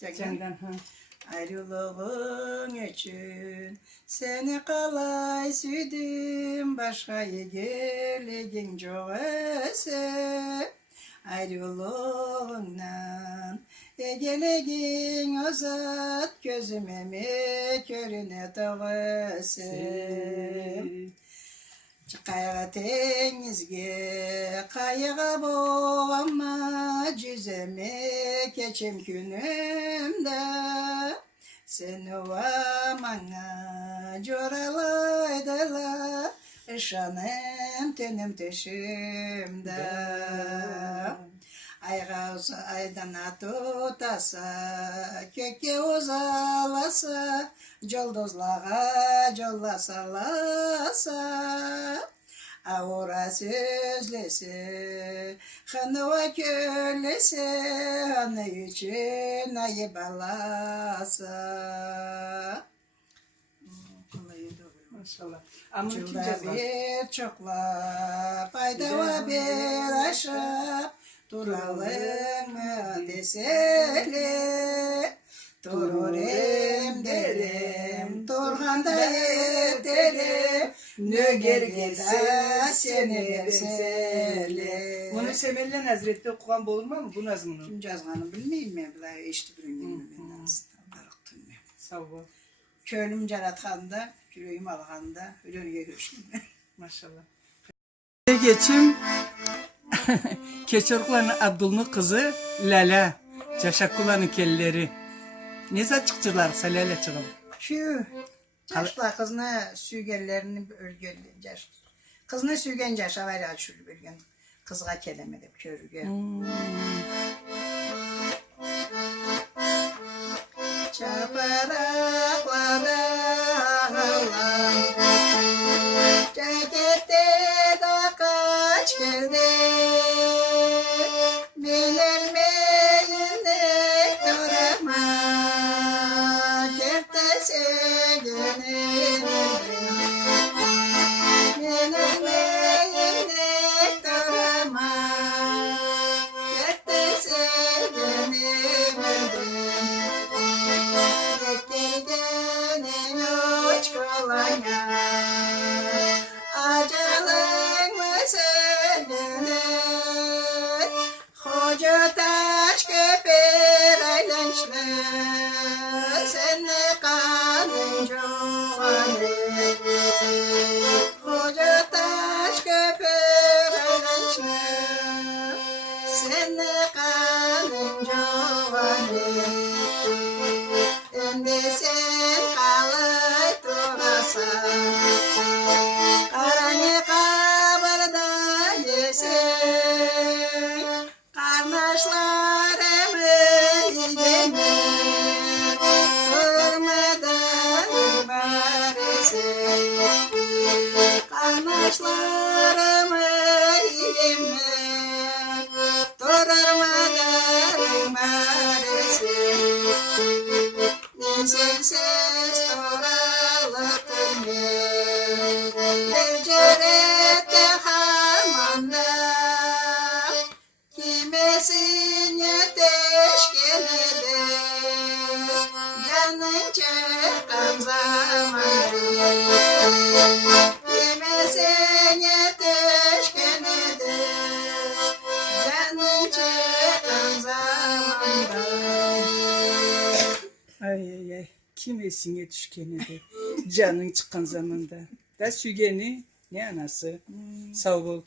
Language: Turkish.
Candan ha. Ayrılığın için seni kalay süydüm, başka yegerligin çok ese. Ayrılığından egelegin azat, gözüme mi körüne tağısı. Çıkaya denizge kayığa boğama, cüzeme keçim günümde. Seni vamana coralaydılar, şanım tenim teşimde. Aydan tutasa, köke uzalasa, Joldozlağa jollasalasa, Avura sözlese, Hanıva köllese, Hanı için ayı balasa. Maşallah. Ama kim Çılda cazlar? bir çokla, Paydava bir aşağı, Duralım mı desele, Dururem derim, Turganda ederim, Nöger gelse seni versele. Bunu Semellen Hazretleri okuyan bulunma mı bu nazmını? Kim yazganı bilmeyeyim mi? Bilay eşti bir gün benden aslında. Sağ ol. Köylüm caratkanda, yüreğim alğanda, ölürge görüşüm. Maşallah. Geçim Keçorkulanın Abdul'un kızı Lala. Caşakulanın kelleri. Ne zaman çıktılar Lala çıkalım? Şu yaşlar kızına süygenlerini ölgeli. Kızına süygen yaşa var ya şöyle bölgen. Kızga kelemedi körüge. Çaparaklara ağlar, cekette de kaç geldi, bilinmeyinde göreme, cepte sevgini bilinmeyinde göreme, cepte sevgini Gittiğinin uç kolaya, acılın meselene, Hoca taş köpür aylançlı, Senle kanın çoğalı. Hoca taş köpür aylançlı, Senle kanın çoğalı. Sen kalay turasan, Karani kabarda yesen, Karnaşlarımı yedeme, Durmadan maresen, Karnaşlarımı yedeme, Durmadan maresen. Sensiz toralıktır Nevcerette harmanda, Kimesin yeteş gelede, Canın çıkan zamanda, Kimesin yeteş gelede, Canın çıkan zamanda. Ay. Kim esine düşkeni de canın çıkan zamanda. Da sügeni ne anası. Sağ ol.